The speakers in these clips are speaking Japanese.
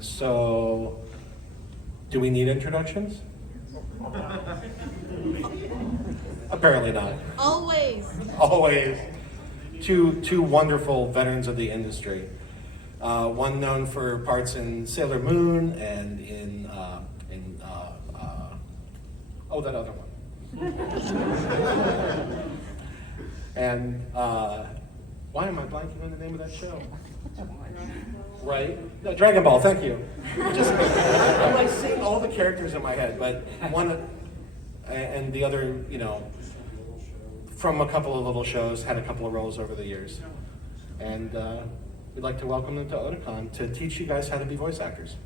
So, do we need introductions? Apparently not. Always. Always. Two wonderful veterans of the industry. One known for parts in Sailor Moon and in that other one. And why am I blanking on the name of that show? Right? No, Dragon Ball, thank you. I'm like seeing all the characters in my head, but one and the other, from a couple of little shows, had a couple of roles over the years. And we'd like to welcome them to Otakon to teach you guys how to be voice actors.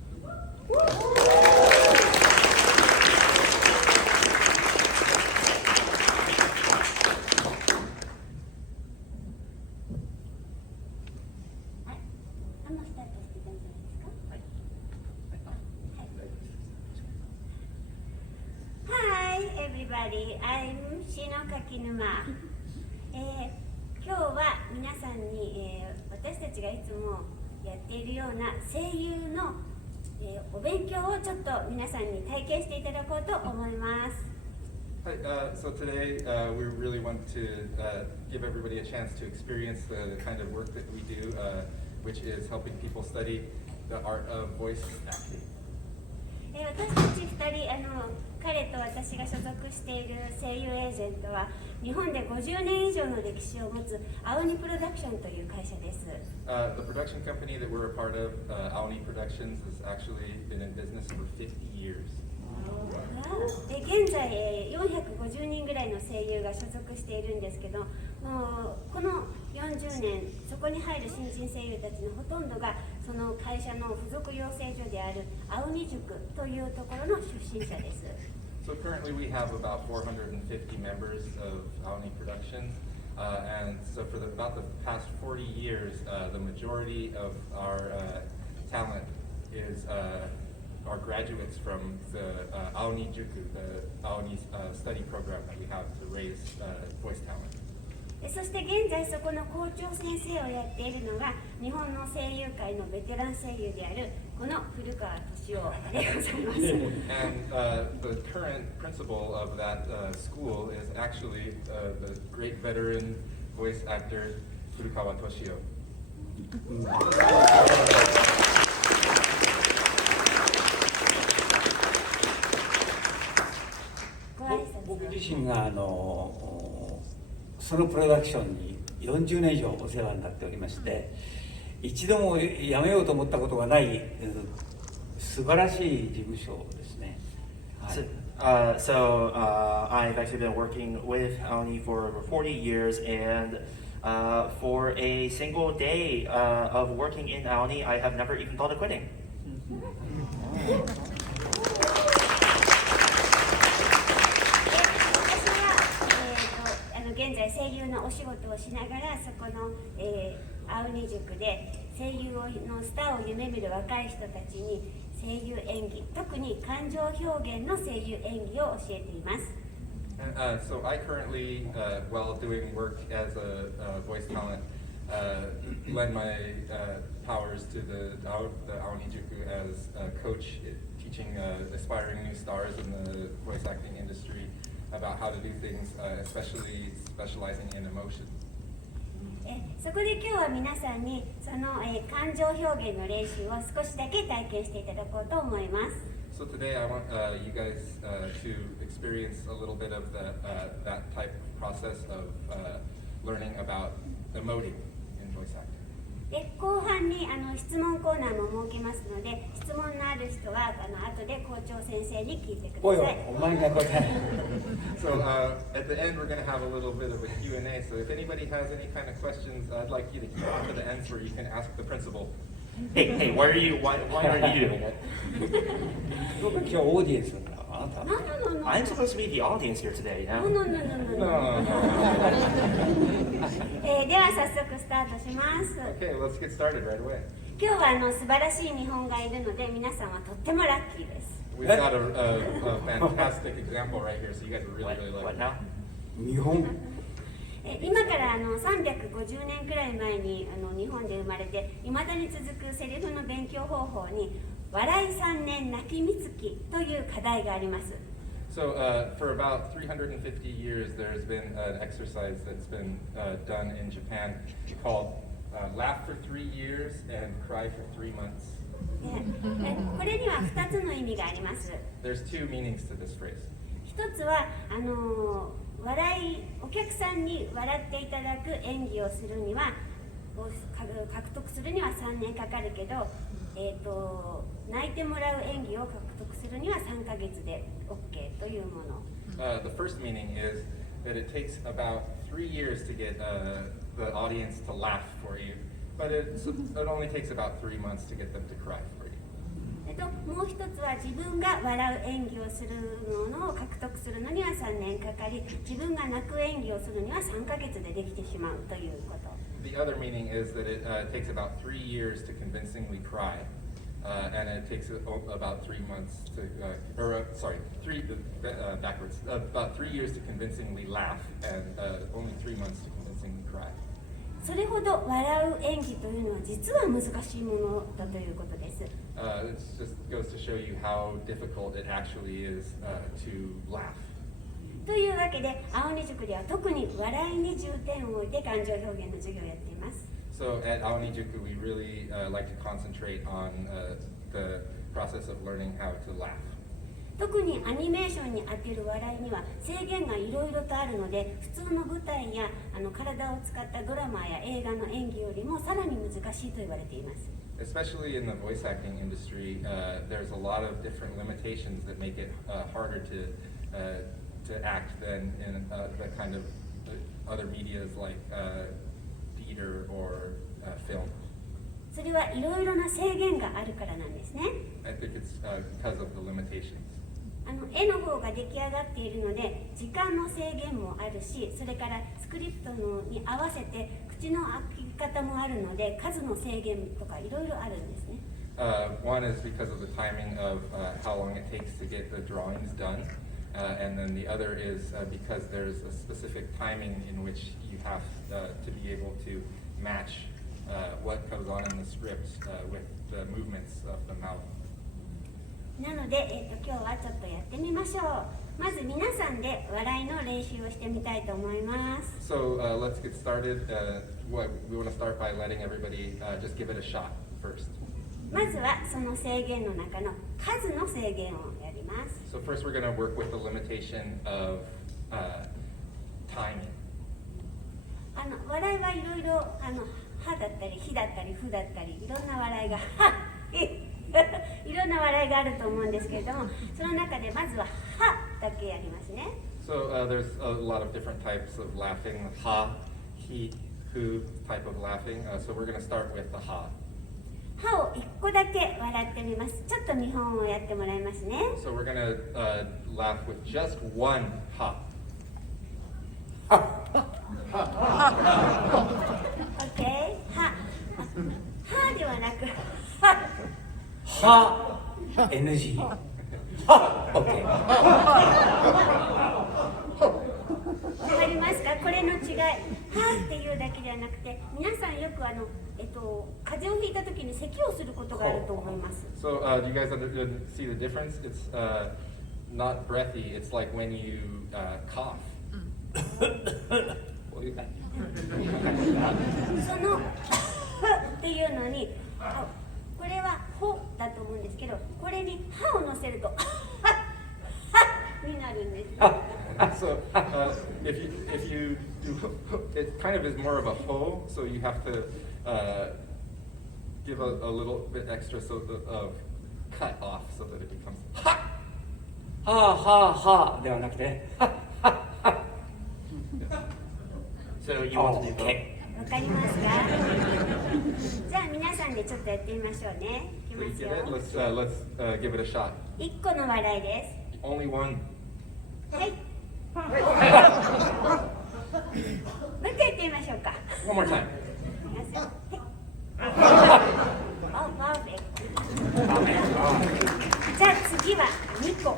Hi everybody, I'm Shino Kakinuma. 今日は皆さんに、私たちがいつもやっているような声優の、お勉強をちょっと皆さんに体験していただこうと思います。Hi, so today we really want to give everybody a chance to experience the kind of work that we do, which is helping people study the art of voice acting. 私たち2人、彼と私が所属している声優エージェントは日本で50年以上の歴史を持つ青鬼プロダクションという会社です。The production company that we're a part of, Aoni Productions, has actually been in business for 50 years. 現在、450人ぐらいの声優が所属しているんですけど、もうこの40年、そこに入る新人声優たちのほとんどがその会社の付属養成所である青鬼塾というところの出身者です。So currently we have about 450 members of Aoni Productions, and so for about the past 40 years, the majority of our talent is are graduates from the Aoni Juku, the Aoni study program that we have to raise voice talent. そして現在そこの校長先生をやっているのが日本の声優界のベテラン声優であるこの古川敏夫でございます。And the current principal of that school is actually the great veteran voice actor Furukawa Toshio. 僕自身がそのプロダクションに40年以上お世話になっておりまして、一度も辞めようと思ったことがない素晴らしい事務所ですね。So I've actually been working with Aoni for over 40 years, and for a single day of working in Aoni, I have never even thought of quitting. 現在声優のお仕事をしながらそこの、青鬼塾で声優のスターを夢見る若い人たちに声優演技、特に感情表現の声優演技を教えています。So I currently, while doing work as a voice talent, lend my powers to the Aoni Juku as a coach, teaching aspiring new stars in the voice acting industry about how to do things, especially specializing in emotion. そこで今日は皆さんにその、感情表現の練習を少しだけ体験していただこうと思います。So today I want you guys to experience a little bit of that type of process of learning about emoting in voice acting. で後半に質問コーナーも設けますので、質問のある人は後で校長先生に聞いてください。おいお前が答え。So at the end we're going to have a little bit of a Q&A. So if anybody has any kind of questions, I'd like you to keep them to the end where you can ask the principal. Hey, why aren't you doing it? 僕今日オーディエンスだからあなた。No. I'm supposed to be the audience here today. No. では早速スタートします。Okay, let's get started right away. 今日は素晴らしい日本がいるので皆さんはとってもラッキーです。We've got a fantastic example right here, so you guys are really What lucky. now? 日本。今から350年くらい前に日本で生まれていまだに続くセリフの勉強方法に笑い3年泣きみつきという課題があります。So for about 350 years, there's been an exercise that's been done in Japan called laugh for 3 years and cry for 3 months. これには2つの意味があります。There's 2 meanings to this phrase. 一つはお客さんに笑っていただく演技をするには獲得するには3年かかるけど、泣いてもらう演技を獲得するには3ヶ月で OK というもの。The first meaning is that it takes about 3 years to get the audience to laugh for you, but it only takes about 3 months to get them to cry for you. もう一つは自分が笑う演技をするのを獲得するのには3年かかり、自分が泣く演技をするには3ヶ月でできてしまうということ。The other meaning is that it takes about 3 years to convincingly cry, and it takes about 3 months to, backwards, about 3 years to convincingly laugh, and only 3 months to convincingly cry. それほど笑う演技というのは実は難しいものだということです。It just goes to show you how difficult it actually is to laugh. というわけで、青鬼塾では特に笑いに重点を置いて感情表現の授業をやっています。So at Aonijuku, we really like to concentrate on the process of learning how to laugh. 特にアニメーションに当てる笑いには制限がいろいろとあるので、普通の舞台や体を使ったドラマや映画の演技よりもさらに難しいと言われています。Especially in the voice acting industry, there's a lot of different limitations that make it harder to act than in the kind of other medias like theater or film. それはいろいろな制限があるからなんですね。I think it's because of the limitations. 絵の方が出来上がっているので時間の制限もあるし、それからスクリプトに合わせて口の開き方もあるので数の制限とかいろいろあるんですね。One is because of the timing of how long it takes to get the drawings done, and then the other is because there's a specific timing in which you have to be able to match what goes on in the script with the movements of the mouth. なので、今日はちょっとやってみましょう。まず皆さんで笑いの練習をしてみたいと思います。So let's get started. We want to start by letting everybody just give it a shot first. まずはその制限の中の数の制限をやります。So first we're going to work with the limitation of timing. 笑いはいろいろはだったりひだったりふだったりいろんな笑いがいろんな笑いがあると思うんですけれども、その中でまずははだけやりますね。So there's a lot of different types of laughing, ha, he, who type of laughing. So we're going to start with the ha. 歯を1個だけ笑ってみます。ちょっと見本をやってもらいますね。So we're going to laugh with just one ha. OK? はではなくは NG は OK わかりますか？これの違い、はっていうだけではなくて、皆さんよく風邪をひいた時に咳をすることがあると思います。So do you guys see the difference? It's not breathy. It's like when you cough. そのっていうのに、これはほだと思うんですけど、これに歯を乗せるとになるんです。So if you do, it kind of is more of a ho. So you have to give a little bit extra of cut off so that it becomes ha. はあはあはあではなくてははは So you want to do both? わかりますか？じゃあ皆さんでちょっとやってみましょうね。いき So ま you す get よ。 it? Let's give it a shot. 1個の笑いです。 Only one. はい。もう一回やってみましょうか。 One more time. いきますよ。はい。パーフェクト。じゃあ次は2個。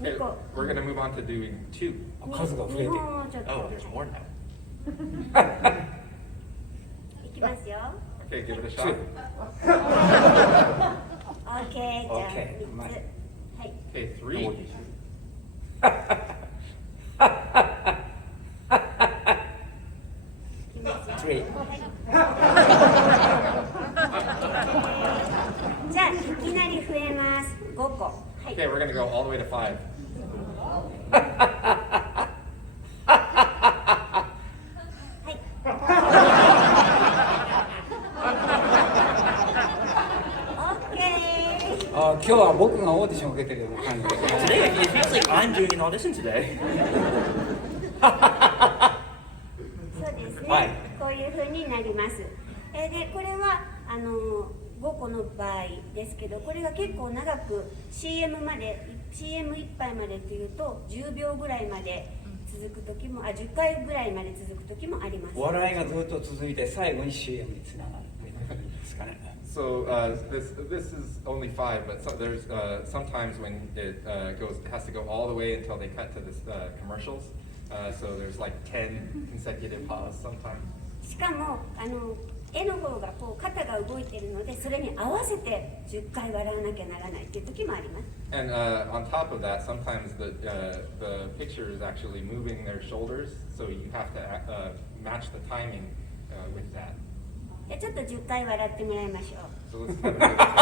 Okay, 2個。 we're gonna move on to doing 2. 数が増えてる日本をちょっと。 Oh, there's more now. いきますよ。 Okay, give it a shot. OK。Okay. 3つ。はい。 Okay, 3. いきますよ Three. じゃあいきなり増えます。5個。はい。 Okay, we're going to go all the way to 5. はい。オッケー。今日は僕がオーディションを受けてるような感じですね。 Today, it feels like I'm doing an audition today. そうですね、はいこういう風になります。でこれは5個の場合ですけど、これが結構長く CM 1杯までっていうと10秒ぐらいまで続く時も10回ぐらいまで続く時もあります。笑いがずっと続いて最後に CM につながるという感じですかね。 So this is only 5, but there's sometimes when it has to go all the way until they cut to this commercials. So there's like 10 consecutive pause sometimes. しかも絵の方がこう肩が動いているので、それに合わせて10回笑わなきゃならないっていう時もあります。 And on top of that, sometimes the picture is actually moving their shoulders, so you have to match the timing with that. じゃあちょっと10回笑ってもらいましょう。 So let's have a bit of time.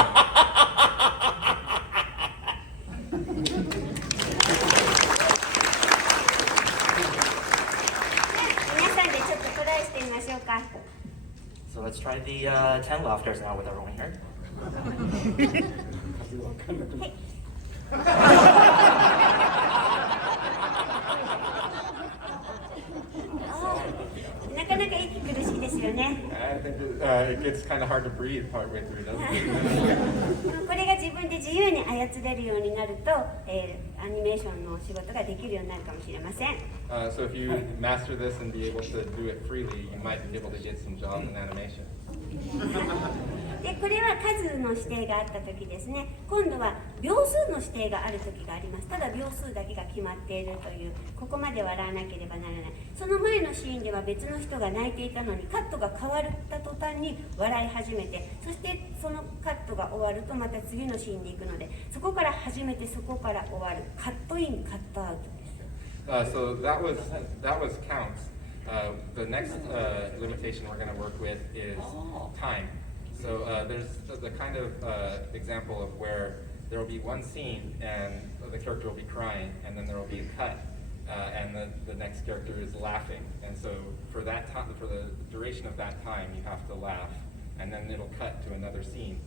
皆さんでちょっとトライしてみましょうか。 So let's try the 10 laughters now with everyone here. なかなか息苦しいですよね。 I think it gets kind of hard to breathe partway through, doesn't it? これが自分で自由に操れるようになると、アニメーションの仕事ができるようになるかもしれません。 So if you master this and be able to do it freely, you might be able to get some jobs in animation. でこれは数の指定があった時ですね。今度は秒数の指定がある時があります。ただ秒数だけが決まっているという、ここまで笑わなければならない。その前のシーンでは別の人が泣いていたのに、カットが変わった途端に笑い始めて、そしてそのカットが終わるとまた次のシーンに行くので、そこから始めてそこから終わる、カットインカットアウトです。 So that was counts. The next limitation we're going to work with is time. So there's the kind of example of where there will be one scene and the character will be crying, and then there will be a cut, and the next character is laughing. And so for that time, for the duration of that time, you have to laugh, and then it'll cut to another scene.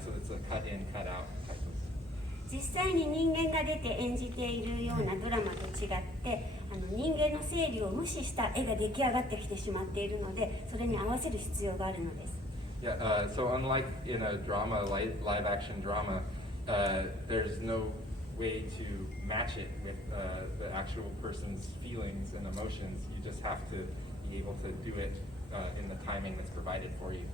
So it's a cut in, cut out type of. 実際に人間が出て演じているようなドラマと違って人間の生理を無視した絵が出来上がってきてしまっているので、それに合わせる必要があるのです。 Yeah, so unlike in a drama, live action drama, there's no way to match it with the actual person's feelings and emotions. You just have to be able to do it in the timing that's provided for you.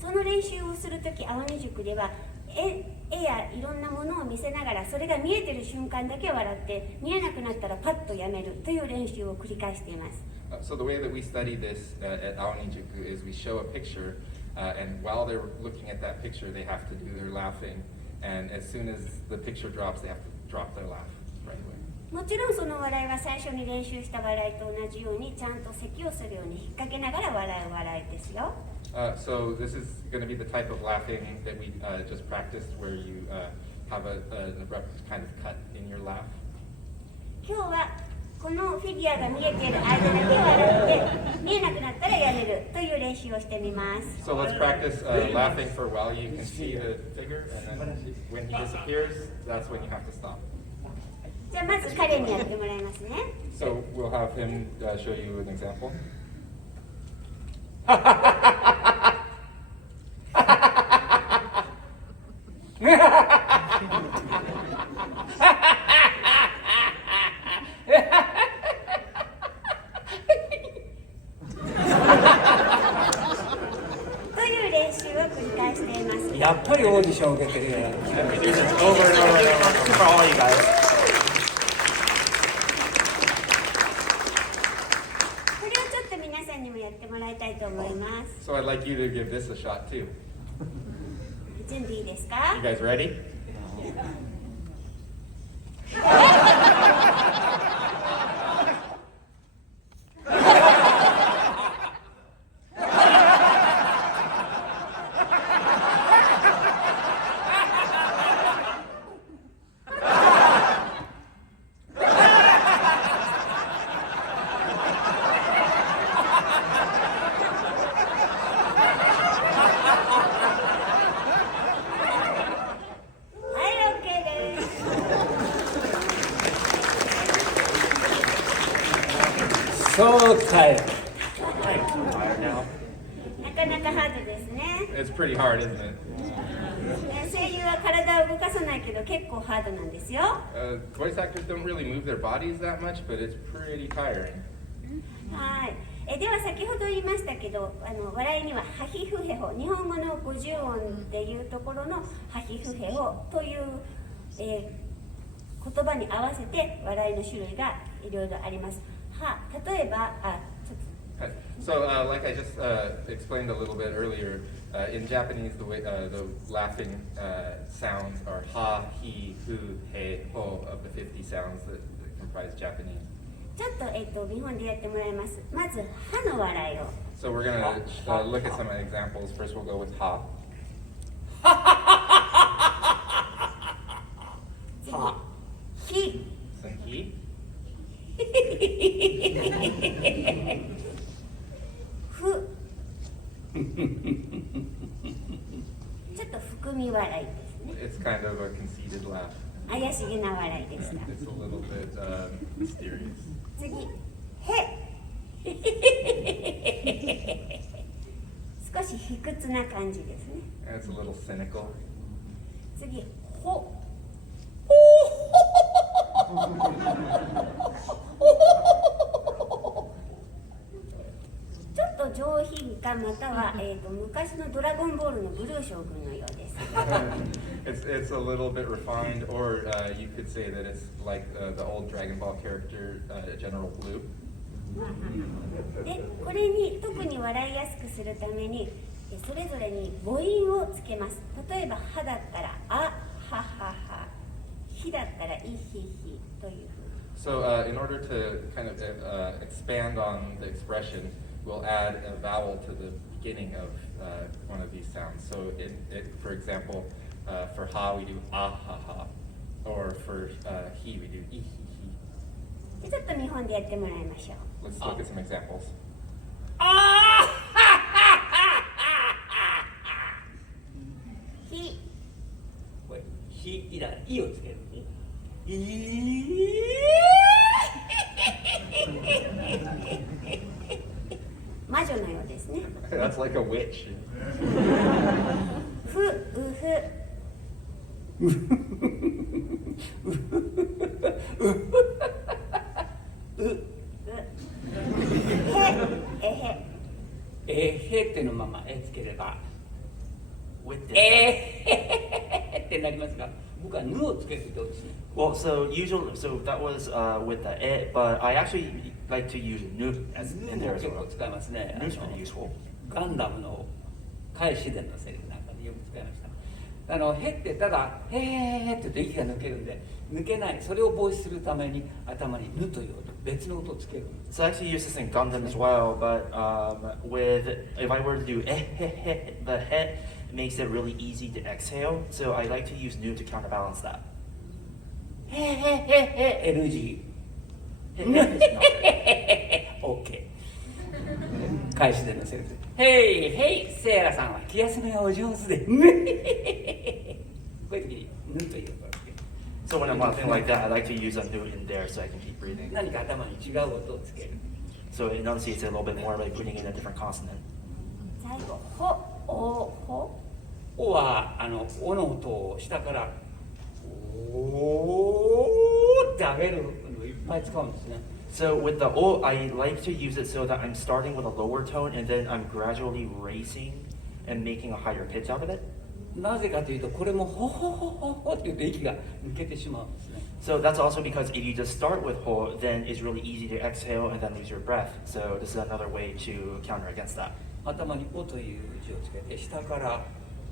その練習をするとき、青荷塾では絵やいろんなものを見せながら、それが見えてる瞬間だけ笑って、見えなくなったらパッとやめるという練習を繰り返しています。 So the way that we study this at Aonijuku is we show a picture, and while they're looking at that picture, they have to do their laughing, and as soon as the picture drops, they have to drop their laugh right away. もちろんその笑いは最初に練習した笑いと同じようにちゃんと咳をするように引っ掛けながら笑う笑いですよ。 So this is going to be the type of laughing that we just practiced, where you have an abrupt kind of cut in your laugh. 今日はこのフィギュアが見えている間だけ笑って、見えなくなったらやめるという練習をしてみます。 So let's practice laughing for a while you can see the figure, and then when he disappears, that's when you have to stop. じゃあまず彼にやってもらいますね。 So we'll have him show you an example. という練習を繰り返しています。やっぱりオーディションを受けてるような。 We do this over and over and over for all you guys. これをちょっと皆さんにもやってもらいたいと思います。 So I'd like you to give this a shot too. 準備いいですか？ You guys ready? はい、OK です。そうかい。 I'm tired now. なかなかハードですね。 It's pretty hard, isn't it? 声優は体を動かさないけど結構ハードなんですよ。Voice actors don't really move their bodies that much, but it's pretty tiring. はい。では先ほど言いましたけど、笑いにはハヒフヘホ、日本語の50音でいうところのハヒフヘホという、言葉に合わせて笑いの種類がいろいろあります。例えば、So, like I just explained a little bit earlier, in Japanese, the way the laughing sounds are ha, he, hu, he, ho of the 50 sounds that comprise Japanese. ちょっと、日本でやってもらいます。まず歯の笑いを。 So we're gonna look at some examples. First, we'll go with ha. ひ。 Then he. ふ。ちょっと含み笑いですね。 It's kind of a conceited laugh. 怪しげな笑いでした。 It's a little bit mysterious. 次、へ。少し卑屈な感じですね。 And it's a little cynical. 次、ほ。ちょっと上品かまたは、昔のドラゴンボールのブルー将軍のようです。 It's a little bit refined, or you could say that it's like the old Dragon Ball character, General Blue. で、これに特に笑いやすくするためにそれぞれに母音をつけます。例えば「は」だったら「あ」「ははは」「ひ」だったら「いひひ」というふうに。 So, in order to kind of expand on the expression, we'll add a vowel to the beginning of one of these sounds. So, for example, for ha we do ah ha ha, or for he we do i hi hi. でちょっと日本でやってもらいましょう。 Let's look at some examples. ひ。これひいらない、いをつける。魔女のようですね。 That's like a witch. ふ、うふ。へ、えへ。ってのままつければ With the ってなりますが、僕はぬをつけるとですね。 Well, so that was with the it, but I actually like to use nu as ぬ in も there as 結構 well. 使いますね。 Nu's pretty useful. ガンダムの開始伝のセリフなんかでよく使いました。へってただへーって言うと息が抜けるんで抜けない、それを防止するために頭にぬという音、別の音をつける。 So I actually use this in Gundam as well, but if I were to do the he makes it really easy to exhale, so I like to use nu to counterbalance that. NG。OK。開始でのセリフ。へいへい、セイラさんは気休めがお上手で。こういう時にぬという音をつける。 So when I'm laughing like that, I like to use a nu in there so I can keep breathing. 何か頭に違う音をつける。 So it enunciates it a little bit more by putting in a different consonant. 最後、ほ、お、ほ。おはおの音を下からおーって上げるのをいっぱい使うんですね。 So with the o, I like to use it so that I'm starting with a lower tone and then I'm gradually raising and making a higher pitch out of it. なぜかというとこれもほほほほほって言うと息が抜けてしまうんですね。 So that's also because if you just start with ho, then it's really easy to exhale and then lose your breath. So this is another way to counter against that. 頭におという字をつけて下から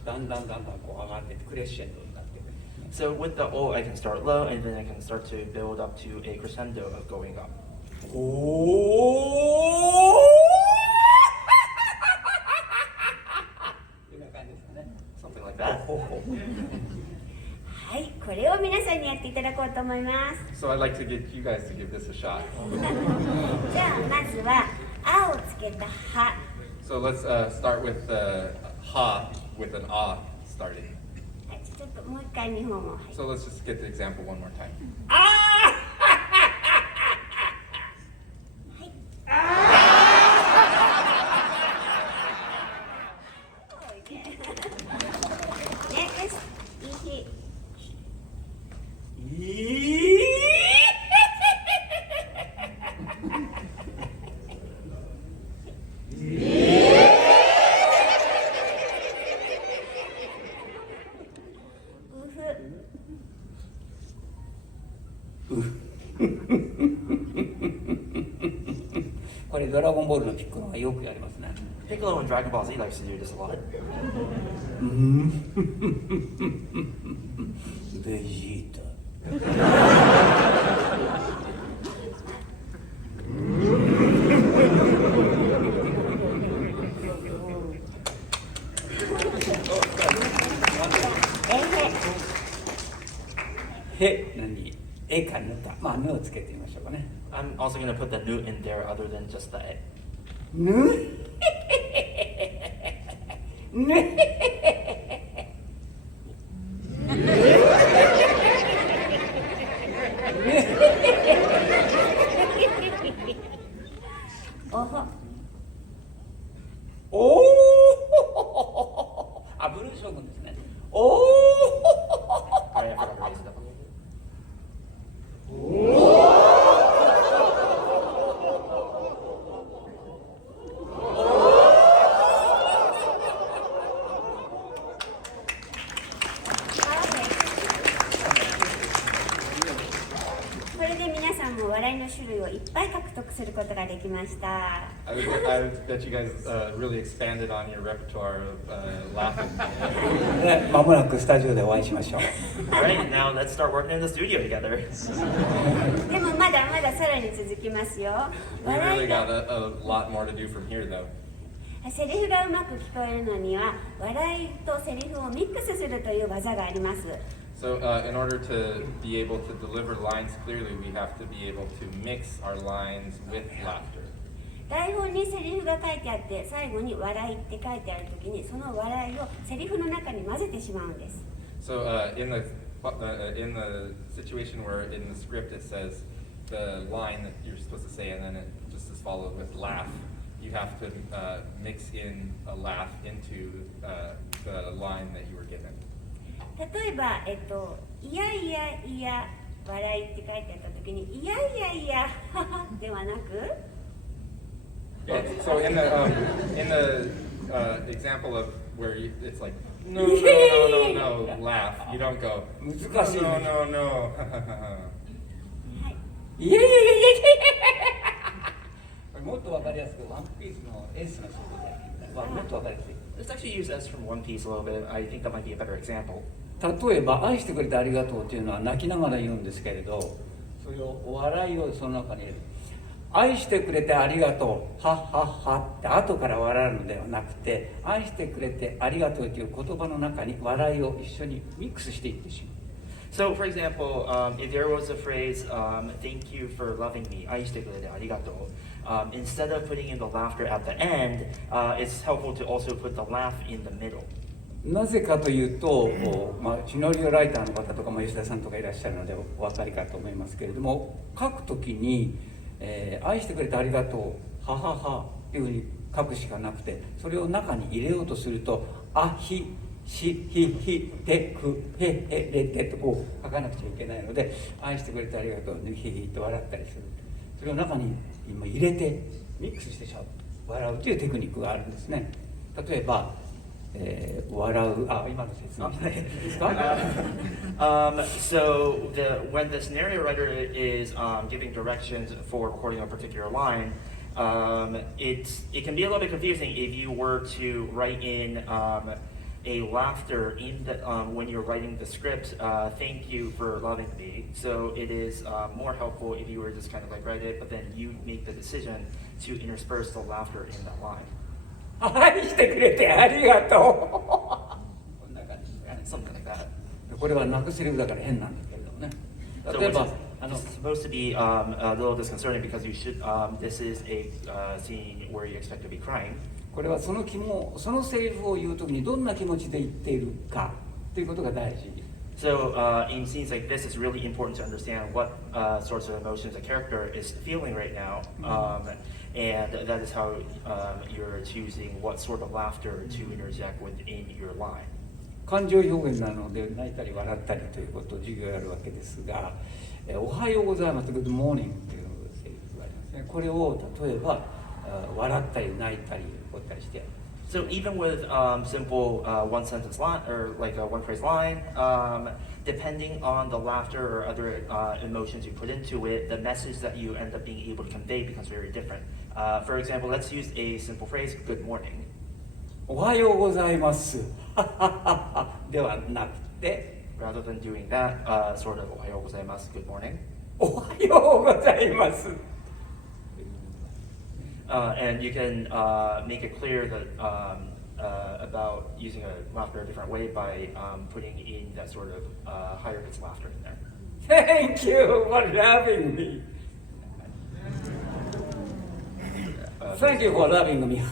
だんだんこう上がってクレッシェンドになっていくんですね。So with the O, I can start low, and then I can start to build up to a crescendo of going up. おーいうような感じですかね。 Something like that. はい、これを皆さんにやっていただこうと思います。 So I'd like to get you guys to give this a shot. じゃあまずは「あ」をつけた「は」 So let's start with the ha with an ah starting. はい、ちょっともう一回日本を、はい、 So let's just get the example one more time. ね、よし、いいこれドラゴンボールのピッコロがよくやりますね。 Piccolo in Dragon Ball Z likes to do this a lot. ベジータ。へ、何？えかぬか。まあ、ぬをつけてみましょうかね。 I'm also going to put the nu in there other than just the e. ぬぬおほ、おおあ、ブルー将軍ですね。おお Alright, I forgot to raise it up a little bit.これで皆さんも笑いの種類をいっぱい獲得することができました。 I would bet you guys really expanded on your repertoire of laughing. ね、まもなくスタジオでお会いしましょう。 Alright, now let's start working in the studio together. でもまだまださらに続きますよ。 We 笑 really い got が a lot more to do from here, though. セリフがうまく聞こえるのには笑いとセリフをミックスするという技があります。 So, in order to be able to deliver lines clearly, we have to be able to mix our lines with laughter. 台本にセリフが書いてあって最後に笑いって書いてあるときにその笑いをセリフの中に混ぜてしまうんです。 So, in the situation where in the script it says the line that you're supposed to say, and then it just is followed with laugh, you have to mix in a laugh into the line that you were given. 例えば、いやいやいや笑いって書いてあったときにいやいやいやははではなく Yeah, so in the example of where it's like no no no no no laugh, you don't go 難しいね。 no no no. はいいやいやいやいやいやもっとわかりやすくワンピースのエースの仕事でもっとわかりやすい。 Let's actually use S from One Piece a little bit. I think that might be a better example. 例えば「愛してくれてありがとう」というのは泣きながら言うんですけれど、それをお笑いをその中に入れる「愛してくれてありがとう」「はっはっは」って後から笑うのではなくて「愛してくれてありがとう」という言葉の中に笑いを一緒にミックスしていってしまう。 So, for example, if there was a phrase, thank you for loving me, 愛してくれてありがとう, instead of putting in the laughter at the end, it's helpful to also put the laugh in the middle. なぜかというと、シナリオライターの方とかも吉田さんとかいらっしゃるのでお分かりかと思いますけれども、書くときに、愛してくれてありがとう、はははというふうに書くしかなくて、それを中に入れようとすると、あひ、し、ひ、ひ、て、く、へ、へ、れ、てとこう書かなくちゃいけないので、愛してくれてありがとう、ひ、ひと笑ったりする。それを中に今入れてミックスしてしまう、笑うというテクニックがあるんですね。例えば、笑う、あ、今の説明していいですか？ So when the scenario writer is giving directions for recording a particular line, it can be a little bit confusing if you were to write in a laughter in the, when you're writing the script, thank you for loving me. So it is more helpful if you were just kind of like write it, but then you make the decision to intersperse the laughter in that line. 愛してくれてありがとう。こんな感じですね。 Something like that. これは泣くセリフだから変なんですけれどもね。 So 例え which ば is it's supposed to be a little disconcerting because you should. This is a scene where you expect to be crying. これはそのセリフを言うときにどんな気持ちで言っているかということが大事。 So in scenes like this, it's really important to understand what sorts of emotions a character is feeling right now, and that is how you're choosing what sort of laughter to interject within your line. 感情表現なので泣いたり笑ったりということを授業やるわけですが、おはようございます、Good morning というセリフがありますね。これを例えば笑ったり泣いたり怒ったりしてやる。 So even with simple one sentence line or like a one phrase line, depending on the laughter or other emotions you put into it, the message that you end up being able to convey becomes very different. For example, let's use a simple phrase, good morning. おはようございますではなくて、 Rather than doing that, sort of, おはようございます good morning. おはようございます。 And you can make it clear that about using a laughter a different way by putting in that sort of higher pitched laughter in there. Thank you for loving me. Thank you for loving me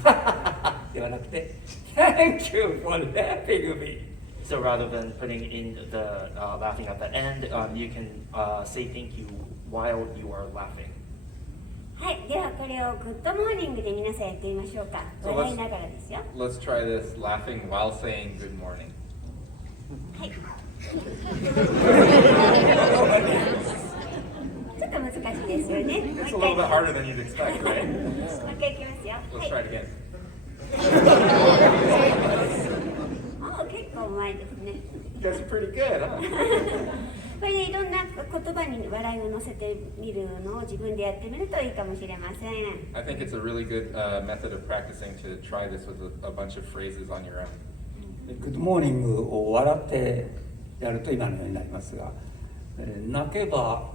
ではなくて Thank you for loving me. So rather than putting in the laughing at the end, you can say thank you while you are laughing. はい、ではこれをグッドモーニングで皆さんやってみましょうか。 So 笑いながらですよ。 Let's try this laughing while saying good morning. はい。ちょっと難しいですよね。 It's a little bit harder than you'd expect, right? もう一回いきますよ。 Let's は try い。 it again. あ、結構うまいですね。 You guys are pretty good, huh? これでいろんな言葉に笑いを乗せてみるのを自分でやってみるといいかもしれません。 I think it's a really good method of practicing to try this with a bunch of phrases on your own. Good morning を笑ってやると今のようになりますが、泣けば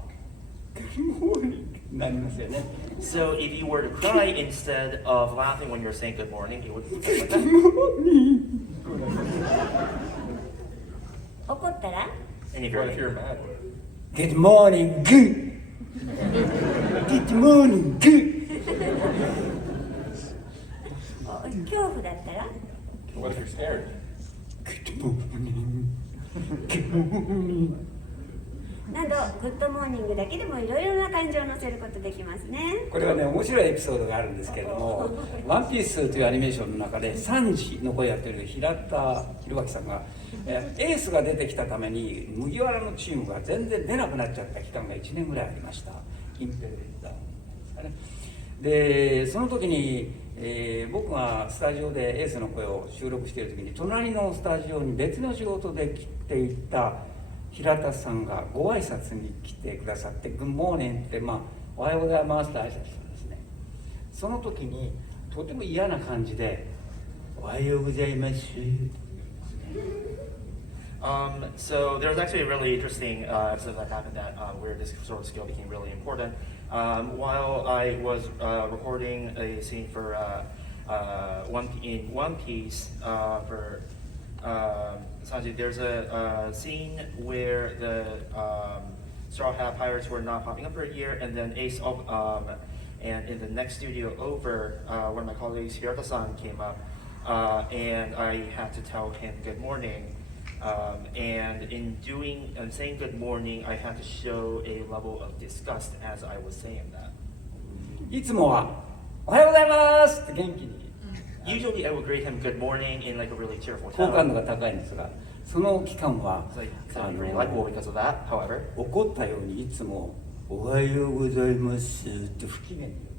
Good morning になりますよね。 So if you were to cry instead of laughing when you're saying good morning, it would be like Good that. morning 怒ったら And if What you're if you're mad? Good morning Good Good morning Good 恐怖だったら What if you're scared? Good morning Good morning などグッドモーニングだけでもいろいろな感情を乗せることできますね。これはね、面白いエピソードがあるんですけれども、ワンピースというアニメーションの中で3時の声をやっている平田博明さんが、エースが出てきたために麦わらのチームが全然出なくなっちゃった期間が1年ぐらいありました。インペルダウンですかね。で、その時に、僕がスタジオでエースの声を収録している時に、隣のスタジオに別の仕事で来ていた平田さんがご挨拶に来てくださって「グッモーニング」って、おはようございますって挨拶したんですね。その時にとても嫌な感じで「おはようございます」So there's actually a really interesting episode that happened that where this sort of skill became really important. While I was recording a scene for One Piece for Sanji, there's a scene where the Straw Hat Pirates were not popping up for a year, and then Ace and in the next studio over, one of my colleagues, Hirata-san, came up, and I had to tell him good morning. And in saying good morning, I had to show a level of disgust as I was saying that. いつもは「おはようございます」って元気に Usually I would greet him good morning in like a really cheerful 好感度 tone. が高いんですが、その期間は It's like pretty likable because of that. However, 怒ったようにいつも「おはようございます」って不機嫌に言うんです。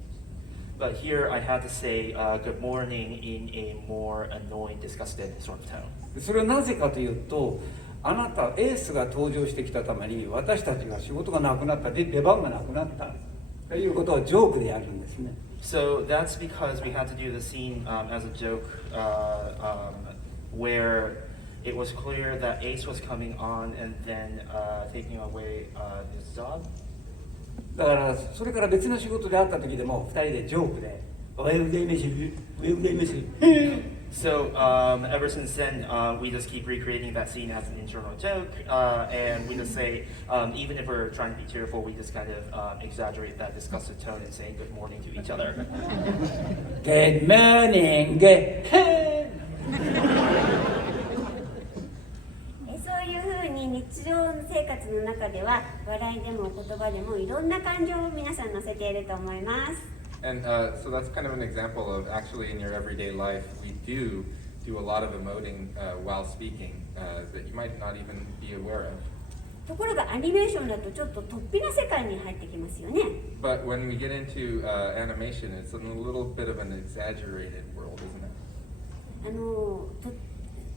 but here I had to say good morning in a more annoying, disgusted sort of tone. それはなぜかというと、あなたエースが登場してきたために私たちが仕事がなくなった出番がなくなったということをジョークでやるんですね。 So that's because we had to do the scene as a joke where it was clear that Ace was coming on and then taking away his job. だからそれから別の仕事で会った時でも2人でジョークで「おはようございます」「おはようございます」So ever since then, we just keep recreating that scene as an internal joke, and we just say, even if we're trying to be cheerful, we just kind of exaggerate that disgusted tone and saying good morning to each other. Good morning! そういうふうに日常生活の中では笑いでも言葉でもいろんな感情を皆さん乗せていると思います。And so that's kind of an example of actually in your everyday life, we do a lot of emoting while speaking that you might not even be aware of. ところがアニメーションだとちょっと突飛な世界に入ってきますよね。But when we get into animation, it's a little bit of an exaggerated world, isn't it?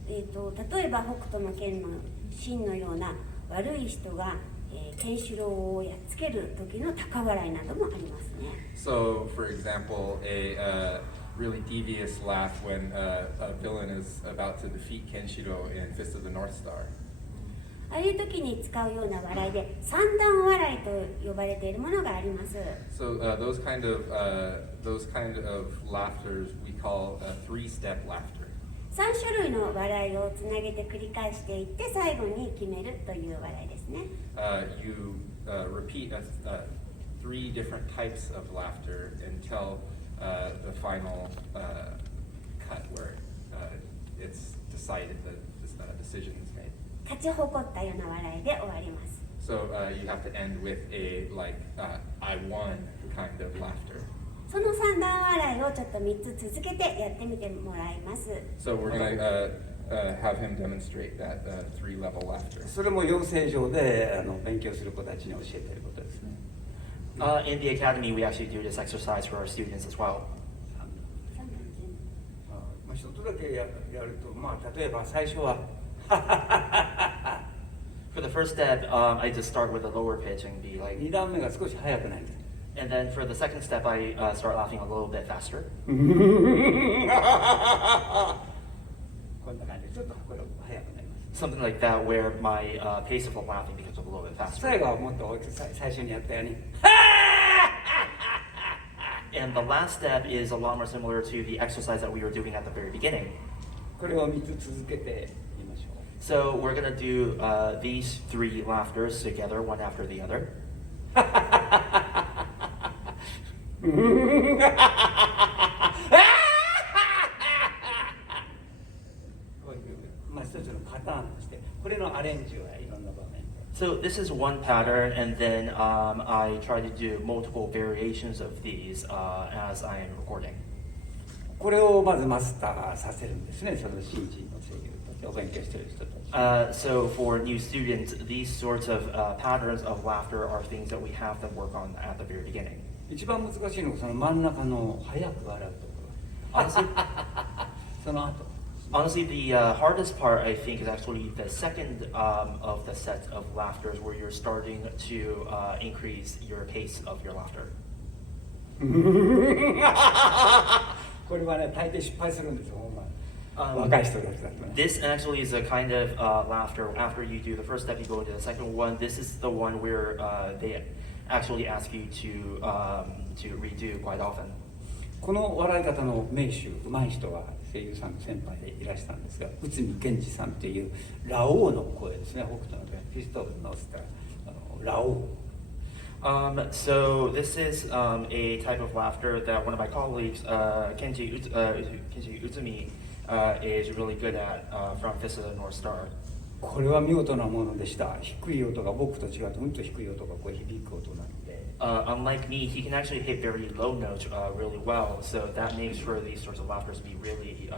例えば北斗の拳の真のような悪い人が、ケンシロウをやっつける時の高笑いなどもありますね。So, for example, a really devious laugh when a villain is about to defeat Kenshiro in Fist of the North Star. ああいう時に使うような笑いで三段笑いと呼ばれているものがあります。So those kind of laughters we call three-step laughter. 3種類の笑いをつなげて繰り返していって最後に決めるという笑いですね。You repeat three different types of laughter until the final cut where it's decided that this decision is made. 勝ち誇ったような笑いで終わります。So you have to end with a I won kind of laughter. その三段笑いをちょっと3つ続けてやってみてもらいます。So we're going to have him demonstrate that three-level laughter. それも養成所で勉強する子たちに教えていることですね。In the academy, we actually do this exercise for our students as well. 一つだけやると、例えば最初はFor the first step, I just start with a lower pitch and be like, 2段目が少し速くなる。and then for the second step, I start laughing a little bit faster. こんな感じでちょっとこれ速くなります。 Something like that, where my pace of laughing becomes a little bit faster. 最後はもっと最初にやったように。And the last step is a lot more similar to the exercise that we were doing at the very beginning. これを3つ続けてみましょう。 So we're gonna do these three laughters together, one after the other. 一つのパターンとしてこれのアレンジはいろんな場面で。 So this is one pattern, and then I try to do multiple variations of these as I am recording. これをまずマスターさせるんですね。その新人の声優としてお勉強している人たち。So for new students, these sorts of patterns of laughter are things that we have to work on at the very beginning. 一番難しいのがその真ん中の早く笑うところ。その後。 Honestly, the hardest part, I think, is actually the second of the set of laughters, where you're starting to increase your pace of your laughter. これはね、大抵失敗するんですよ、ほんま。若い人たちだとね。 This actually is a kind of laughter. After you do the first step, you go into the second one. This is the one where they actually ask you to redo quite often. この笑い方の名手、上手い人は声優さんの先輩でいらしたんですが、内海健二さんというラオウの声ですね、北斗の拳、フィストのスター、ラオウ。So this is a type of laughter that one of my colleagues, Kenji Utsumi, is really good at from Fist of the North Star. これは見事なものでした。低い音が僕と違ってうんと低い音がこう響く音なので。Unlike me, he can actually hit very low notes really well, so that makes for these sorts of laughters to be really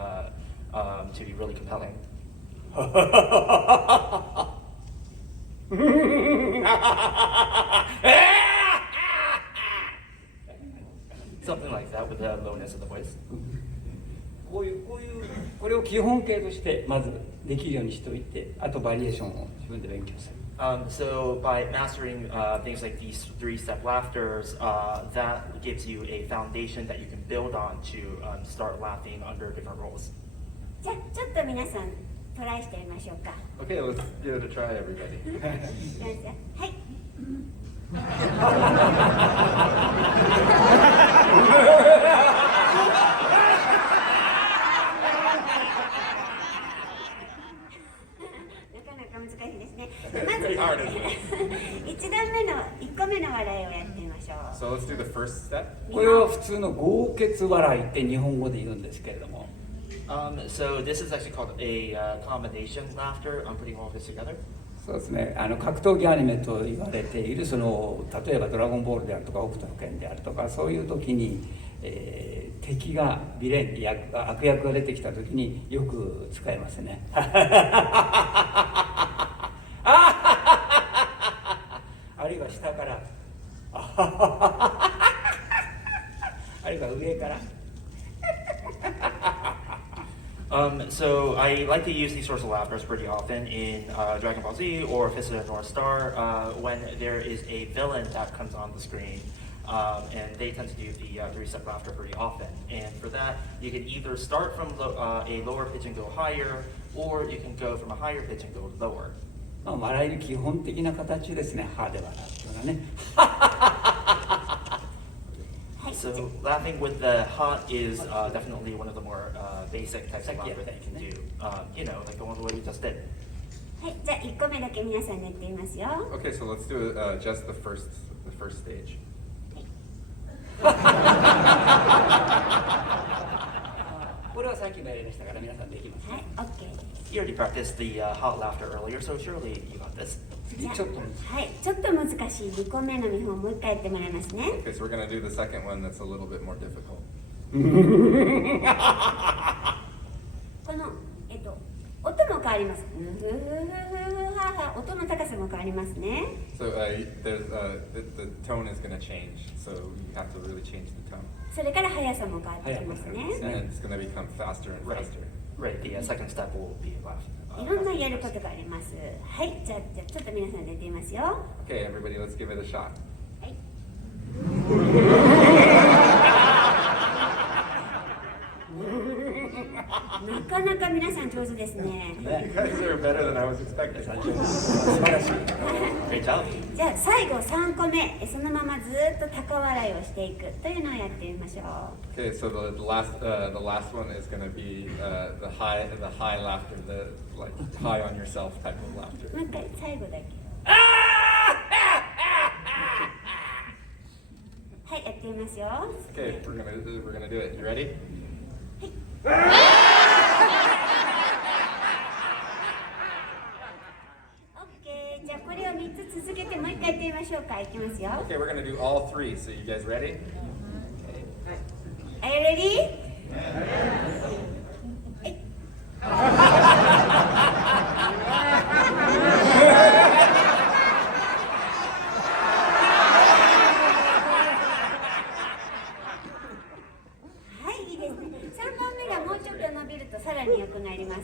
compelling. Something like that with the lowness of the voice. これを基本形としてまずできるようにしておいて、あとバリエーションを自分で勉強する。So by mastering things like these three-step laughters, that gives you a foundation that you can build on to start laughing under different roles. じゃあちょっと皆さんトライしてみましょうか。Okay, let's give it a try, everybody. はい。なかなか難しいですね。まず1段目の1個目の笑いをやってみましょう。So let's do the first step. これは普通の豪傑笑いって日本語で言うんですけれども、So this is actually called a combination laughter. I'm putting all of this together. そうですね、格闘技アニメと言われている例えば「ドラゴンボール」であるとか「北斗の拳」であるとか、そういう時に、敵がヴィレン悪役が出てきた時によく使いますね。あるいは下からあるいは上から。So I like to use these sorts of laughters pretty often in Dragon Ball Z or Fist of the North Star when there is a villain that comes on the screen. And they tend to do the three-step laughter pretty often. And for that, you can either start from a lower pitch and go higher, or you can go from a higher pitch and go lower. 笑いの基本的な形ですね、歯で笑うっていうのはね。So laughing with the ha is definitely one of the more basic types of laughter that you can do. You know, like the one way we just did. はい、じゃあ1個目だけ皆さんにやってみますよ。 Okay, so let's do just the first stage. これはさっきもやりましたから皆さんできますはいね。、OK。 You already practiced the hot laughter earlier, so surely you got this. 次ちょっとはい、ちょっと難しい2個目の見本をもう一回やってもらいますね。 Okay, so we're gonna do the second one that's a little bit more difficult. この、音も変わります。音の高さも変わりますね。 So there's the tone is gonna change, so you have to really change the tone, それから速さも変わってきますね。 and it's gonna become faster and Right. faster. Right, the second step will be laugh. いろんなやることがあります。はい、じゃあちょっと皆さんでやってみますよ。 Okay, everybody, let's give it a shot. はい。なかなか皆さん上手ですね。 You guys are better than I was expecting. 素晴らしい。 Great job. じゃあ最後3個目、そのままずっと高笑いをしていくというのをやってみましょう。 Okay, so the last one is gonna be the high laughter, the like high on yourself type of laughter. もう一回最後だけ。はい、やってみますよ。 Okay, we're gonna do it. You ready? OK、じゃあこれを3つ続けてもう一回やってみましょうか。いきますよ。 Okay, we're gonna do all three. So you guys ready? Are you ready? はい、いいですね。3番目がもうちょっと伸びるとさらに良くなります。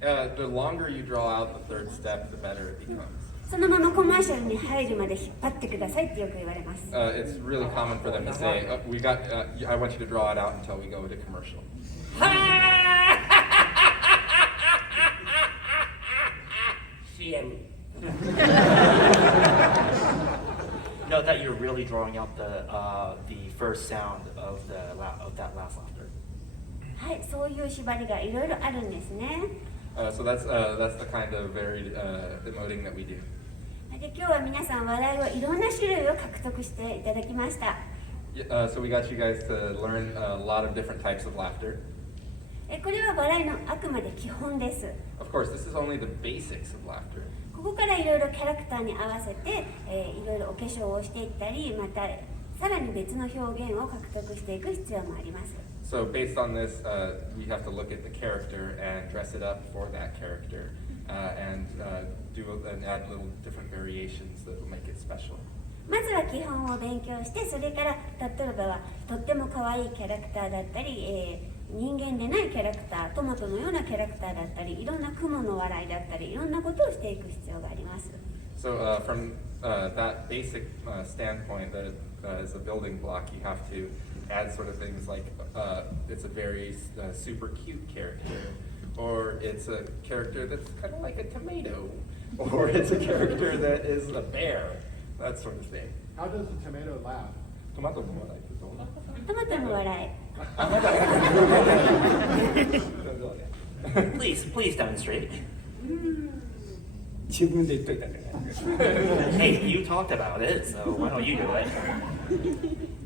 The longer you draw out the third step, the better it becomes. そのままコマーシャルに入るまで引っ張ってくださいってよく言われます。 It's really common for them to say, I want you to draw it out until we go to commercial. CM。 Note that you're really drawing out the first sound of that last laughter. はい、そういう縛りがいろいろあるんですね。 So that's the kind of varied emoting that we do. で今日は皆さん笑いをいろんな種類を獲得していただきました。 So we got you guys to learn a lot of different types of laughter. これは笑いのあくまで基本です。 Of course, this is only the basics of laughter. ここからいろいろキャラクターに合わせて、いろいろお化粧をしていったり、またさらに別の表現を獲得していく必要もあります。 So based on this, we have to look at the character and dress it up for that character, and add little different variations that will make it special. まずは基本を勉強して、それから例えばはとっても可愛いキャラクターだったり、人間でないキャラクター、トマトのようなキャラクターだったり、いろんな雲の笑いだったり、いろんなことをしていく必要があります。 So from that basic standpoint, that is a building block, you have to add sort of things like it's a very super cute character, or it's a character that's kind of like a tomato, or it's a character that is a bear, that sort of thing. How does the tomato laugh? トマトの話題ってどうなの？トマトの笑い。Please demonstrate. 自分で言っといたんじゃない Hey, you talked about it, so why don't you do it?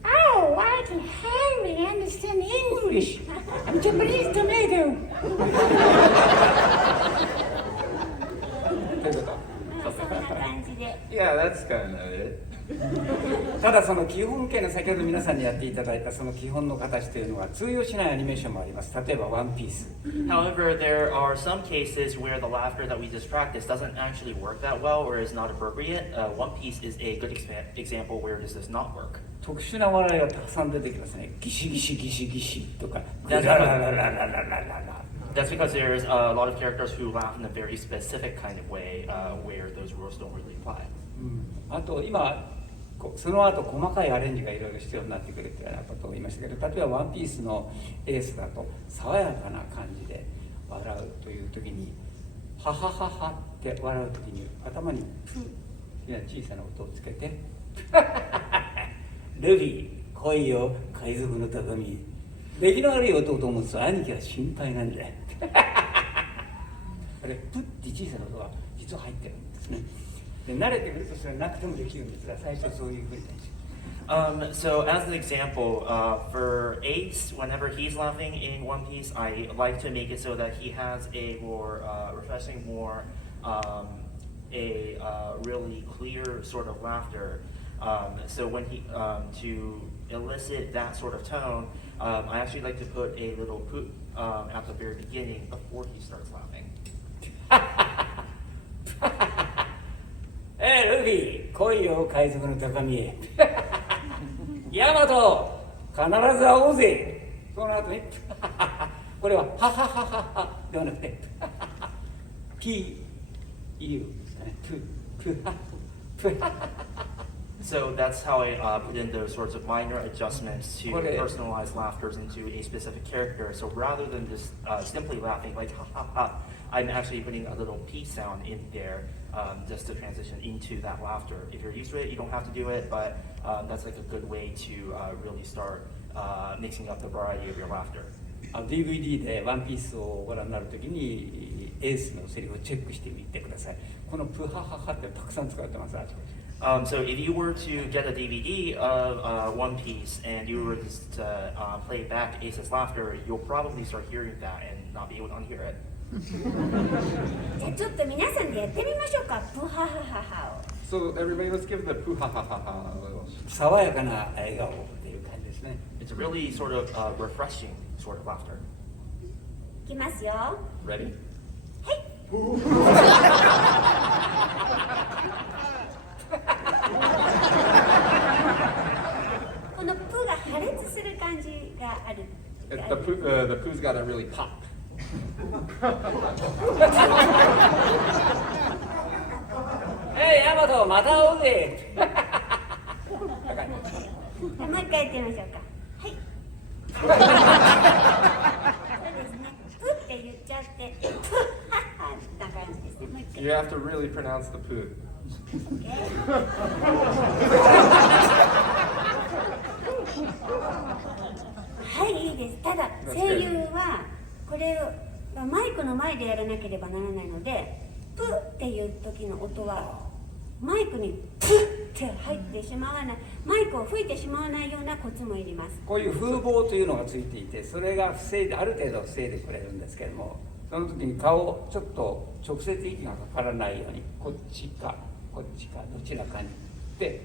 Oh, I can hardly understand English. I'm Japanese tomato. ということまあそんな感じで。 Yeah, that's kind of it. ただその基本形の先ほど皆さんにやっていただいたその基本の形というのは通用しないアニメーションもあります。例えばワンピース。 However, there are some cases where the laughter that we just practiced doesn't actually work that well or is not appropriate. One Piece is a good example where this does not work. 特殊な笑いがたくさん出てきますね。ギシギシギシギシとか、ラララララララララ。 That's because there's a lot of characters who laugh in a very specific kind of way where those rules don't really apply. あと今その後細かいアレンジがいろいろ必要になってくるというようなことを言いましたけど、例えばワンピースのエースだと爽やかな感じで笑うという時にハハハハって笑う時に頭にプーや小さな音をつけてルビー来いよ海賊の高み、出来の悪い弟を持つ兄貴は心配なんだあれプッて小さな音が実は入ってるんですね。で慣れてくるとそれはなくてもできるんですが、最初そういうふうに。So as an example, for Ace, whenever he's laughing in One Piece, I like to make it so that he has a more refreshing, more a really clear sort of laughter. So when he to elicit that sort of tone, I actually like to put a little poop at the very beginning before he starts laughing. ルビー来いよ海賊の高みへヤマト必ず会おうぜ。その後にこれはハハハハハではなくてピーユープハプハ So that's how I put in those sorts of minor adjustments to personalize laughters into a specific character. So rather than just simply laughing like ha ha ha, I'm actually putting a little P sound in there just to transition into that laughter. If you're used to it, you don't have to do it, but that's like a good way to really start mixing up the variety of your laughter. DVD でワンピースをご覧になるときにエースのセリフをチェックしてみてください。このプハハハってたくさん使ってます。So if you were to get a DVD of One Piece and you were just to play back Ace's laughter, you'll probably start hearing that and not be able to unhear it. じゃあちょっと皆さんでやってみましょうか。プハハハハを。 So everybody, let's give the poo ha ha ha ha a little. 爽やかな笑顔っていう感じですね。 It's a really sort of refreshing sort of laughter. いきますよ。 Ready? このプが破裂する感じがある。 The poo's got to really pop. ヤマトまた会おうぜ。じゃあもう一回やってみましょうか。はい。そうですね。プって言っちゃって、プッハッハな感じですね。もう一回。 You have to really pronounce the poo. はい、いいです。ただ声優はこれをマイクの前でやらなければならないので、プッっていう時の音はマイクにプッって入ってしまわない、マイクを吹いてしまわないようなコツもいります。こういう風貌というのがついていて、それが防いである程度防いでくれるんですけれども、その時に顔をちょっと直接息がかからないようにこっちかこっちかどちらかにで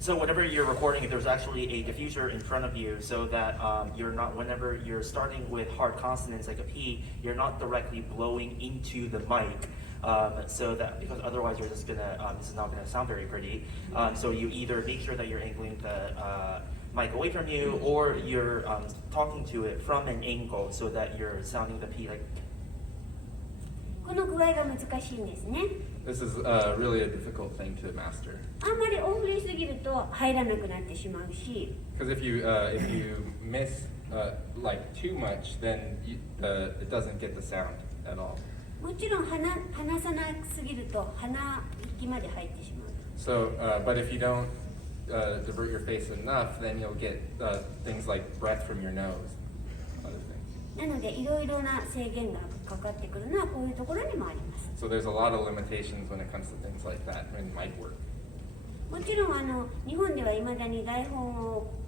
So whenever you're recording, there's actually a diffuser in front of you so that you're not, whenever you're starting with hard consonants like a P, you're not directly blowing into the mic. So that, because otherwise you're just gonna, this is not gonna sound very pretty. So you either make sure that you're angling the mic away from you, or you're talking to it from an angle so that you're sounding the P like. この具合が難しいんですね。 This is really a difficult thing to master. あんまり大振りすぎると入らなくなってしまうし、 Because if you miss like too much, then it doesn't get the sound at all. もちろん離さなすぎると鼻息まで入ってしまう。 So, but if you don't divert your face enough, then you'll get things like breath from your nose, other things. なのでいろいろな制限がかかってくるのはこういうところにもあります。 So there's a lot of limitations when it comes to things like that in mic work. もちろん日本ではいまだに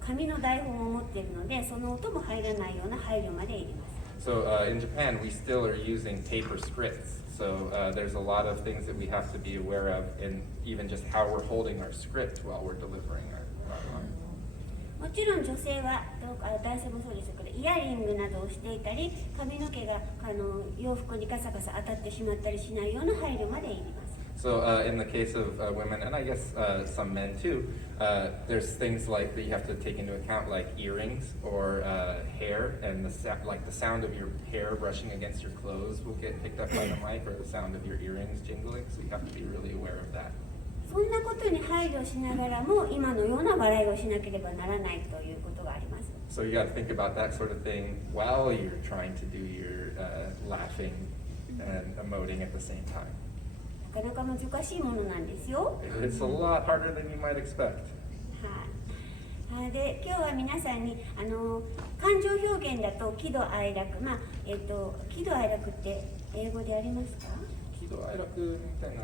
紙の台本を持っているので、その音も入らないような配慮までいります。 So in Japan, we still are using paper scripts. So there's a lot of things that we have to be aware of in even just how we're holding our script while we're delivering our line. もちろん女性は男性もそうですけど、イヤリングなどをしていたり、髪の毛が洋服にガサガサ当たってしまったりしないような配慮までいります。 So in the case of women, and I guess some men too, there's things like that you have to take into account, like earrings or hair, and like the sound of your hair brushing against your clothes will get picked up by the mic, or the sound of your earrings jingling. So you have to be really aware of that. そんなことに配慮しながらも、今のような笑いをしなければならないということがあります。 So you got to think about that sort of thing while you're trying to do your laughing and emoting at the same time. なかなか難しいものなんですよ。 It's a lot harder than you might expect. はい。で、今日は皆さんに感情表現だと喜怒哀楽、喜怒哀楽って英語でありますか？喜怒哀楽みたいな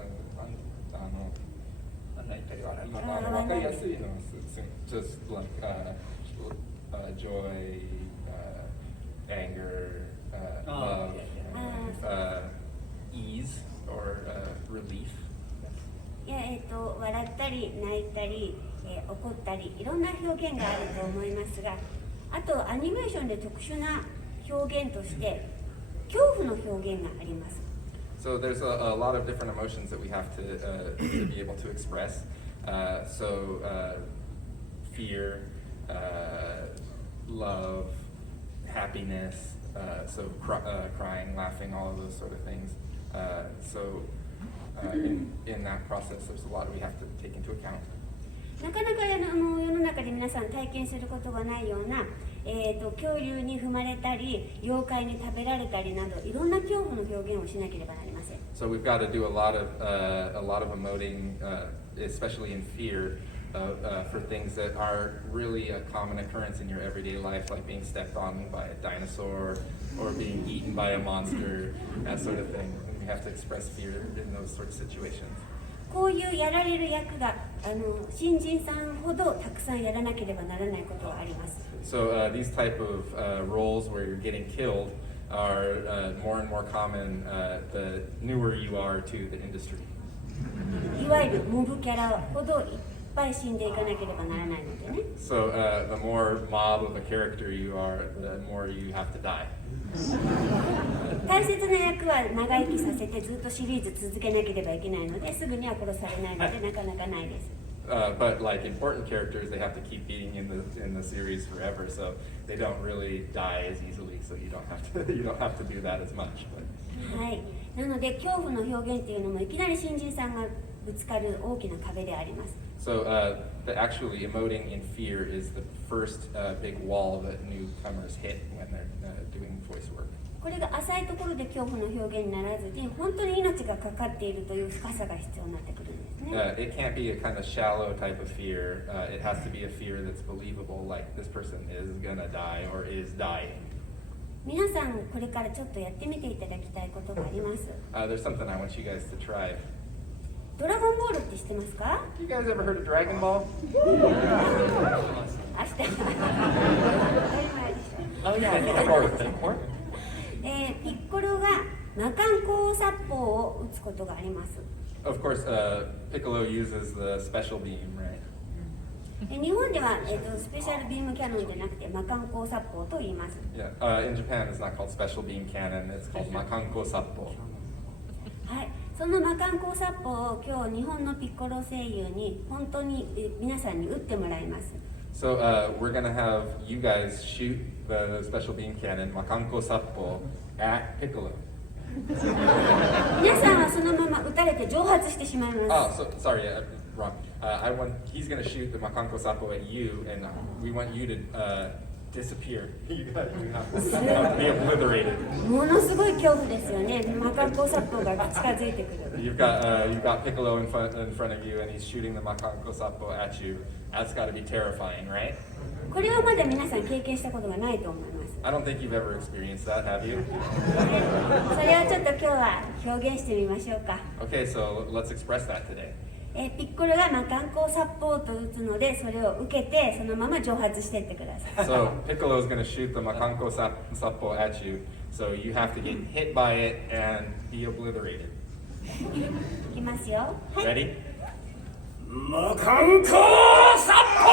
わかりやすいのは just like joy, anger, love, ease or relief. いや、笑ったり泣いたり、怒ったりいろんな表現があると思いますが、あとアニメーションで特殊な表現として恐怖の表現があります。 So there's a lot of different emotions that we have to be able to express. Fear, love, happiness, crying, laughing, all of those sort of things. In that process, there's a lot we have to take into account. なかなか世の中で皆さん体験することがないような、恐竜に踏まれたり妖怪に食べられたりなどいろんな恐怖の表現をしなければなりません。 So we've got to do a lot of emoting, especially in fear, for things that are really a common occurrence in your everyday life, like being stepped on by a dinosaur or being eaten by a monster, that sort of thing. And we have to express fear in those sort of situations. こういうやられる役が新人さんほどたくさんやらなければならないことがあります。 So these type of roles where you're getting killed are more and more common the newer you are to the industry. いわゆるモブキャラほどいっぱい死んでいかなければならないのでね。 So the more mob of a character you are, the more you have to die. 大切な役は長生きさせてずっとシリーズ続けなければいけないので、すぐには殺されないのでなかなかないです。 But like important characters, they have to keep being in the series forever, so they don't really die as easily. So you don't have to do that as much. But. はい。なので恐怖の表現っていうのもいきなり新人さんがぶつかる大きな壁であります。 So actually emoting in fear is the first big wall that newcomers hit when they're doing voice work. これが浅いところで恐怖の表現にならずに、本当に命がかかっているという深さが必要になってくるんですね。It can't be a kind of shallow type of fear. It has to be a fear that's believable, like this person is gonna die or is dying. 皆さんこれからちょっとやってみていただきたいことがあります。 There's something I want you guys to try. ドラゴンボールって知ってますか？ You guys ever heard of Dragon Ball? 明日。当たり前でしょ。 Oh yeah, I think I've heard of it. ピッコロが魔漢光殺法を打つことがあります。 Of course, Piccolo uses the special beam, right? 日本では、スペシャルビームキャノンじゃなくて魔漢光殺法と言います。 Yeah. In Japan, it's not called special beam cannon. It's called Makanko Sappo. はい、その魔漢光殺法を今日日本のピッコロ声優に本当に皆さんに打ってもらいます。 So we're gonna have you guys shoot the special beam cannon Makanko Sappo at Piccolo. 皆さんはそのまま撃たれて蒸発してしまいま Oh, す。 sorry, wrong. I want. He's gonna shoot the makanko sapo at you, and we want you to disappear. You have to be obliterated. ものすごい恐怖ですよね。マカンコ殺法が近づいてくる。You've got Piccolo in front of you, and he's shooting the makanko sapo at you. That's got to be terrifying, right? これをまだ皆さん経験したことがないと思います。 I don't think you've ever experienced that, have you? それをちょっと今日は表現してみましょうか。 Okay, so let's express that today. ピッコロがマカンコ殺法と撃つので、それを受けてそのまま蒸発していってください。 So Piccolo is going to shoot the makanko sapo at you, so you have to get hit by it and be obliterated. いきますよ。はい。 Ready? マカンコ殺法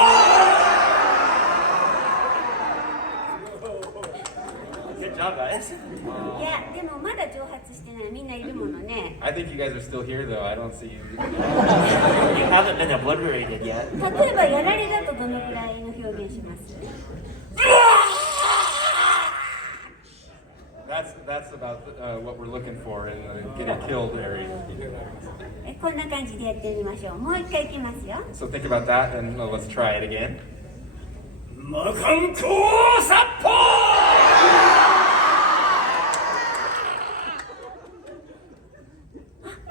Good job, guys. いや、でもまだ蒸発してない。みんないるものね。 I think you guys are still here, though. I don't see you. You haven't been obliterated yet. 例えばやられだとどのくらいの表現します？ That's about what we're looking for in the getting killed area. こんな感じでやってみましょう。もう一回いきますよ。 So think about that, and let's try it again. マカンコ殺法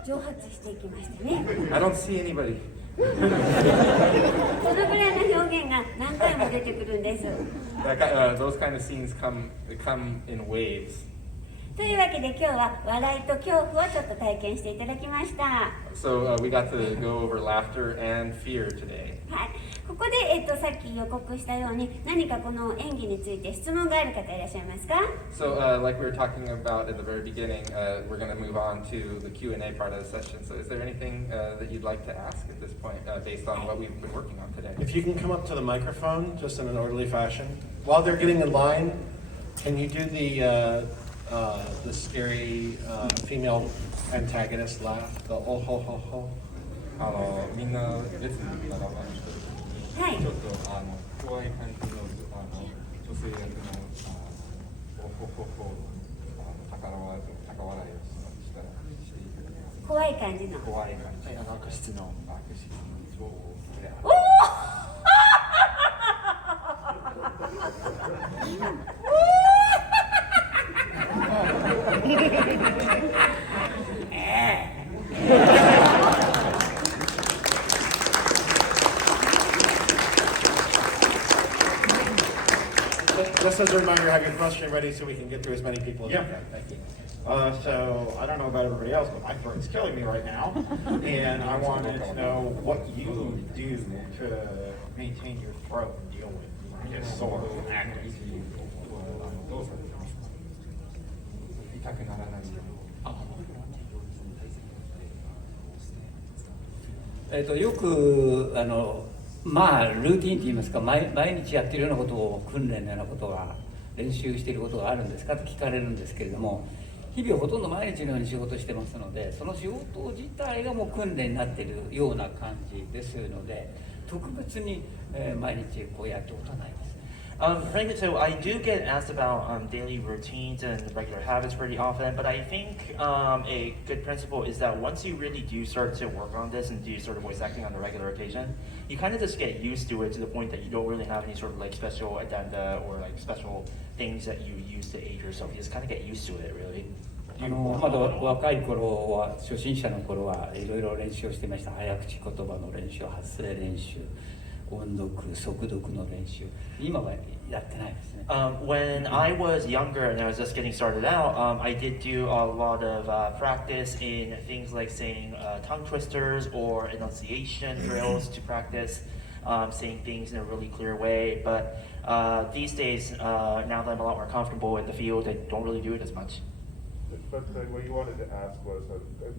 蒸発していきましたね。 I don't see anybody. そのぐらいの表現が何回も出てくるんです。 Those kind of scenes come in waves. というわけで今日は笑いと恐怖をちょっと体験していただきました。は So we got to go over laughter and fear today. い。ここで、さっき予告したように何かこの演技について質問がある方いらっしゃいますか？ So like we were talking about at the very beginning, we're going to move on to the Q&A part of the session. So is there anything that you'd like to ask at this point based on what we've been working on today? If you can come up to the microphone, just in an orderly fashion. While they're getting in line, can you do the scary female antagonist laugh? The oh ho ho ho. みんな列に並ばれてる時に、はい。ちょっと怖い感じの女性役のおほほほ高笑いをしていただけます。怖い感じの。怖い感じ。悪質の。悪質そうである。おおJust as a reminder, have your question ready so we can get through as many people as we Yeah. can. Thank you. So I don't know about everybody else, but my throat's killing me right now, and I wanted to know what you do to maintain your throat and deal with just sore from acting. どうされてますか？痛くならないように。よくまあルーティンといいますか毎日やっているようなことを訓練のようなことが練習していることがあるんですかと聞かれるんですけれども、日々ほとんど毎日のように仕事してますので、その仕事自体がもう訓練になっているような感じですので、特別に、毎日こうやったことはないです。Frankly, so I do get asked about daily routines and regular habits pretty often, but I think a good principle is that once you really do start to work on this and do sort of voice acting on a regular occasion, you kind of just get used to it to the point that you don't really have any sort of like special addenda or like special things that you use to aid yourself. You just kind of get used to it, really. まだ若い頃は初心者の頃はいろいろ練習をしてました。早口言葉の練習、発声練習、音読、速読の練習。今はやってないですね。When I was younger and I was just getting started out, I did do a lot of practice in things like saying tongue twisters or enunciation drills to practice saying things in a really clear way. But these days, now that I'm a lot more comfortable in the field, I don't really do it as much. But what you wanted to ask was,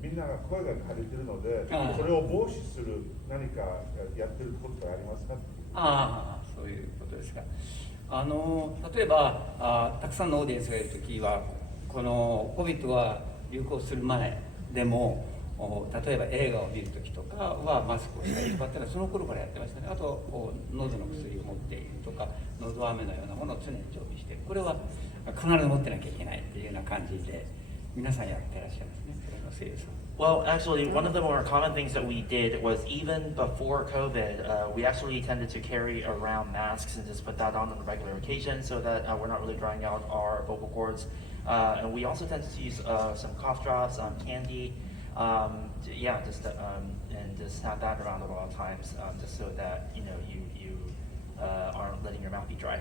みんなが声が枯れてるので、ああそれを防止する何かやってることはありますか？ああ、そういうことですか。例えばたくさんのオーディエンスがいるときは、この COVID は流行する前でも、例えば映画を見るときとかはマスクをしたりとかっていうのはその頃からやってましたね。あと喉の薬を持っているとか、喉飴のようなものを常に常備している。これは必ず持ってなきゃいけないっていうような感じで皆さんやってらっしゃいますね、これの声優さん。 Well, actually, one of the more common things that we did was even before COVID, we actually tended to carry around masks and just put that on a regular occasion so that we're not really drying out our vocal cords. And we also tend to use some cough drops, candy, and just have that around at all times, just so that you aren't letting your mouth be dry.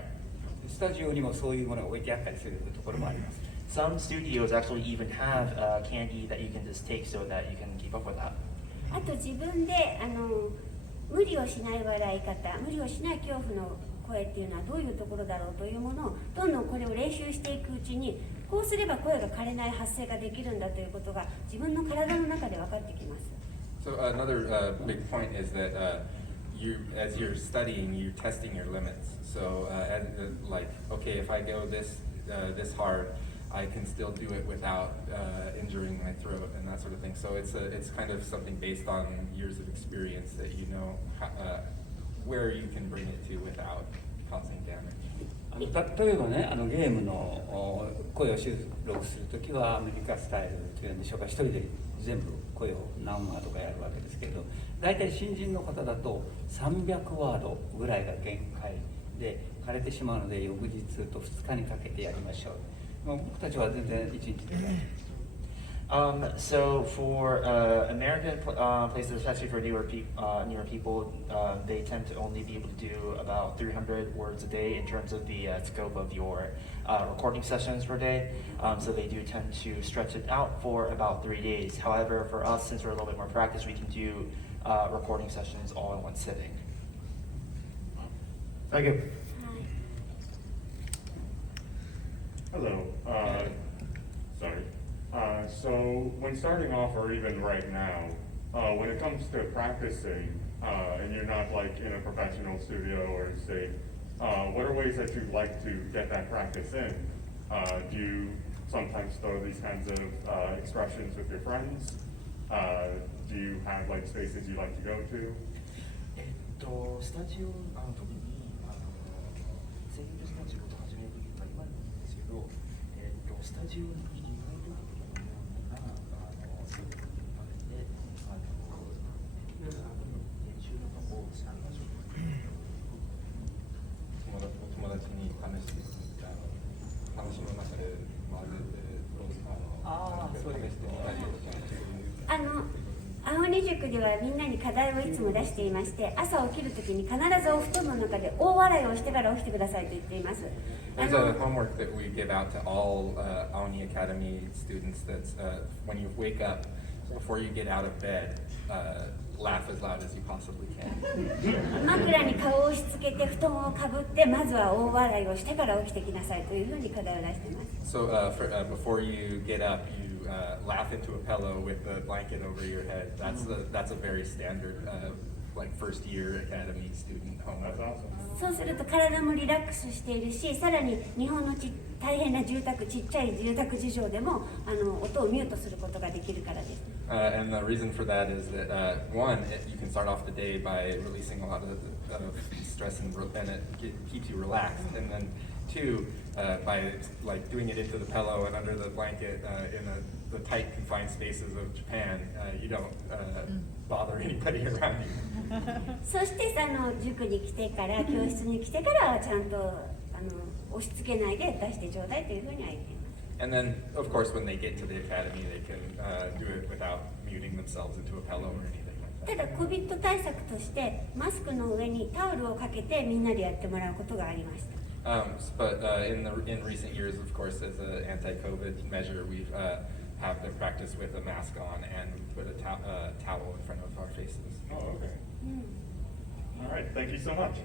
スタジオにもそういうものが置いてあったりするところもあります。 Some studios actually even have candy that you can just take so that you can keep up with that. あと自分で無理をしない笑い方、無理をしない恐怖の声っていうのはどういうところだろうというものをどんどんこれを練習していくうちに、こうすれば声が枯れない発声ができるんだということが自分の体の中で分かってきます。 So another big point is that as you're studying, you're testing your limits. So like, okay, if I go this hard, I can still do it without injuring my throat and that sort of thing. So it's kind of something based on years of experience that you know where you can bring it to without causing damage. 例えばね、ゲームの声を収録するときはアメリカスタイルというんでしょうか、一人で全部声を何ワードかやるわけですけれど、大体新人の方だと300ワードぐらいが限界で枯れてしまうので、翌日と2日にかけてやりましょう。僕たちは全然1日でやる。So for American places, especially for newer people, they tend to only be able to do about 300 words a day in terms of the scope of your recording sessions per day. So they do tend to stretch it out for about 3 days. However, for us, since we're a little bit more practiced, we can do recording sessions all in one sitting. Thank you. Hello. Sorry. So when starting off, or even right now, when it comes to practicing, and you're not like in a professional studio or say, what are ways that you like to get that practice in? Do you sometimes throw these kinds of expressions with your friends? Do you have like spaces you like to go to? スタジオ特に声優スタジオと始める時が今なんですけど、スタジオにいない時とかのようなそういうところに行って練習とかをしましょう。友達に試して話の中で混ぜて試してみたりとか。青鬼塾ではみんなに課題をいつも出していまして、朝起きるときに必ずお布団の中で大笑いをしてから起きてくださいと言っています。There's a homework that we give out to all Aoni Academy students that's when you wake up, before you get out of bed, laugh as loud as you possibly can. 枕に顔を押し付けて布団をかぶってまずは大笑いをしてから起きてきなさいというふうに課題を出しています。So before you get up, you laugh into a pillow with the blanket over your head. That's a very standard like first year academy student homework. That's awesome. そうすると体もリラックスしているし、さらに日本の大変なちっちゃい住宅事情でも音をミュートすることができるからです。And the reason for that is that one, you can start off the day by releasing a lot of stress and it keeps you relaxed. And then two, by like doing it into the pillow and under the blanket in the tight confined spaces of Japan, you don't bother anybody around you. そして塾に来てから教室に来てからちゃんと押し付けないで出してちょうだいというふうには言っています。And then, of course, when they get to the academy, they can do it without muting themselves into a pillow or anything like た that. だ COVID 対策としてマスクの上にタオルをかけてみんなでやってもらうことがありました。But in recent years, of course, as an anti-COVID measure, we've have them practice with a mask on and put a towel in front of our faces. Oh, okay. All right. Thank you so much.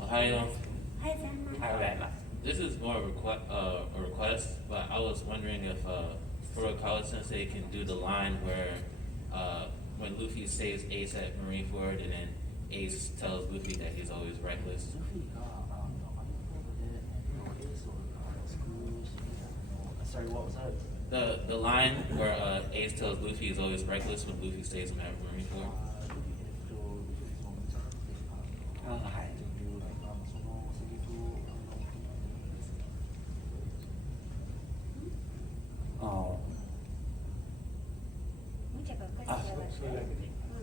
Ohio. Hi, This is more a request, but I was wondering if Furukawa Sensei can do the line where when Luffy saves Ace at Marineford and then Ace tells Luffy that he's always reckless. Sorry, what was that? The line where Ace tells Luffy he's always reckless when Luffy saves him at Marineford. はい。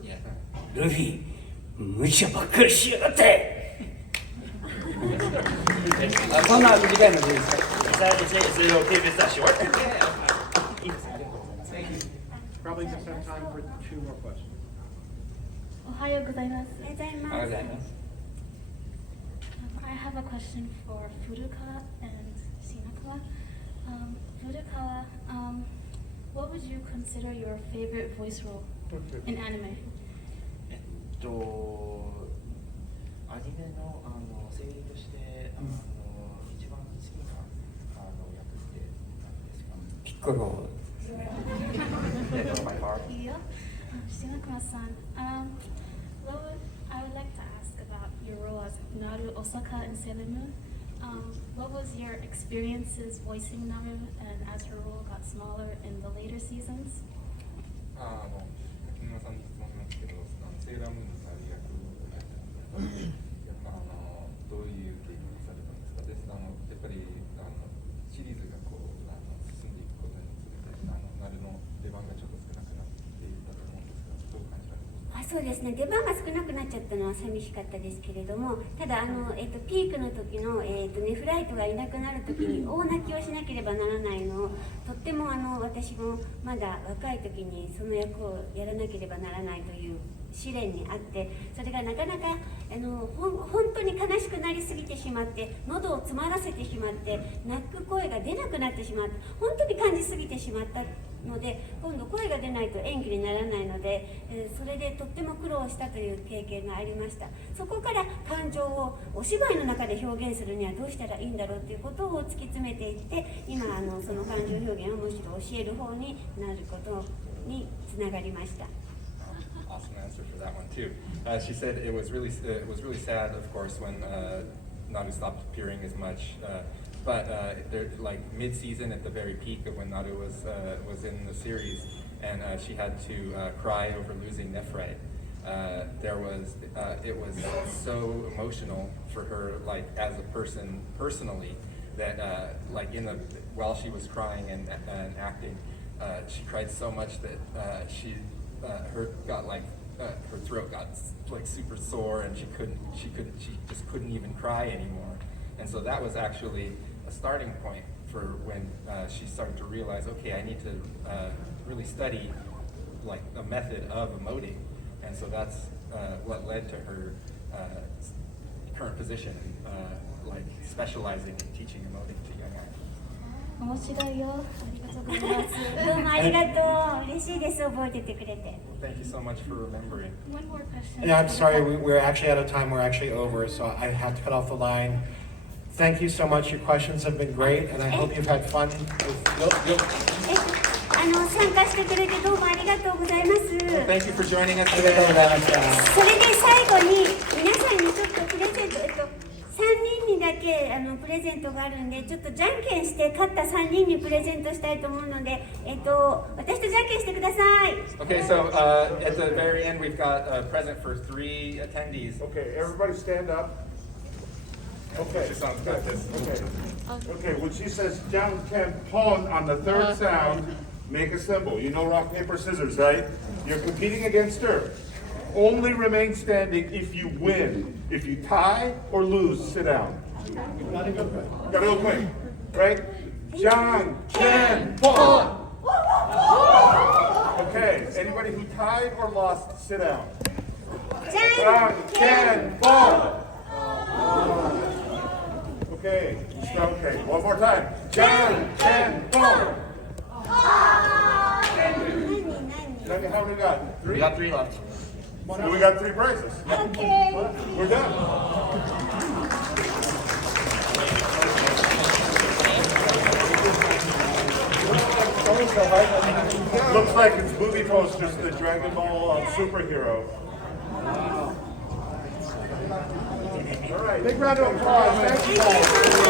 Yeah. ルフィ、無茶ばっかりしやがって。そんな短いのでいいですか？ Is it okay if it's that short? Probably just have time for 2 more questions. おはようございます。おはようございます。ありがとうございます。I have a question for Furukawa and Shino. Furukawa, what would you consider your favorite voice role in anime? アニメの声優として一番好きな役って何ですか？ピッコロ。 Yeah, by heart. Yeah. Shino-san, I would like to ask about your role as Naru Osaka in Sailor Moon. What was your experiences voicing Naru and as her role got smaller in the later seasons? 柿沼さんの質問なんですけど、セーラームーンのナル役をやったんですけど、どういう経験をされたんですか？で、やっぱりシリーズが進んでいくことにつれて、ナルの出番がちょっと少なくなっていったと思うんですが、どう感じられますか？そうですね、出番が少なくなっちゃったのは寂しかったですけれども、ただピークの時の、ネフライトがいなくなる時に大泣きをしなければならないのを、とっても私もまだ若い時にその役をやらなければならないという試練にあって、それがなかなか本当に悲しくなりすぎてしまって、喉を詰まらせてしまって、泣く声が出なくなってしまって、本当に感じすぎてしまったので、今度声が出ないと演技にならないので、それでとっても苦労したという経験がありました。そこから感情をお芝居の中で表現するにはどうしたらいいんだろうということを突き詰めていって、今その感情表現をむしろ教える方になることにつながりました。Awesome answer for that one too. She said it was really sad, of course, when Naru stopped appearing as much. But like mid-season, at the very peak of when Naru was in the series, and she had to cry over losing Nephrite. It was so emotional for her, like as a person personally, that like while she was crying and acting, she cried so much that her throat got like super sore, and she just couldn't even cry anymore. And so that was actually a starting point for when she started to realize, okay, I need to really study like a method of emoting. And so that's what led to her current position, like specializing in teaching emoting to young actors. 面白いよ。ありがとうございます。どうもありがとう。嬉しいです、覚えててくれて。Thank you so much for remembering. One more question. Yeah, I'm sorry, we're actually out of time. We're actually over, so I have to cut off the line. Thank you so much. Your questions have been great, and I hope you've had fun. 参加してくれてどうもありがとうございます。 Thank you for joining us ありがとうご today. ざいました。それで最後に皆さんにちょっとプレゼント、3人にだけプレゼントがあるんで、ちょっとじゃんけんして勝った3人にプレゼントしたいと思うので、私とじゃんけんしてください。 Okay, so at the very end, we've got a present for 3 attendees. Okay, everybody stand up. Okay. She sounds like this. Okay, when she says down 10 pon on the third sound, make a symbol. You know rock, paper, scissors, right? You're competing against her. Only remain standing if you win. If you tie or lose, sit down. Gotta go quick, right? Jang, Ken, pon. Okay, anybody who tied or lost, sit down. Jang, Ken, pon. Okay, okay, one more time. Jang, Ken, pon. How many we got? 3? We got 3 left. We got 3 prizes. Okay. We're done. Looks like it's movie posters, the Dragon Ball superhero. All right, big round of applause. Thank you guys.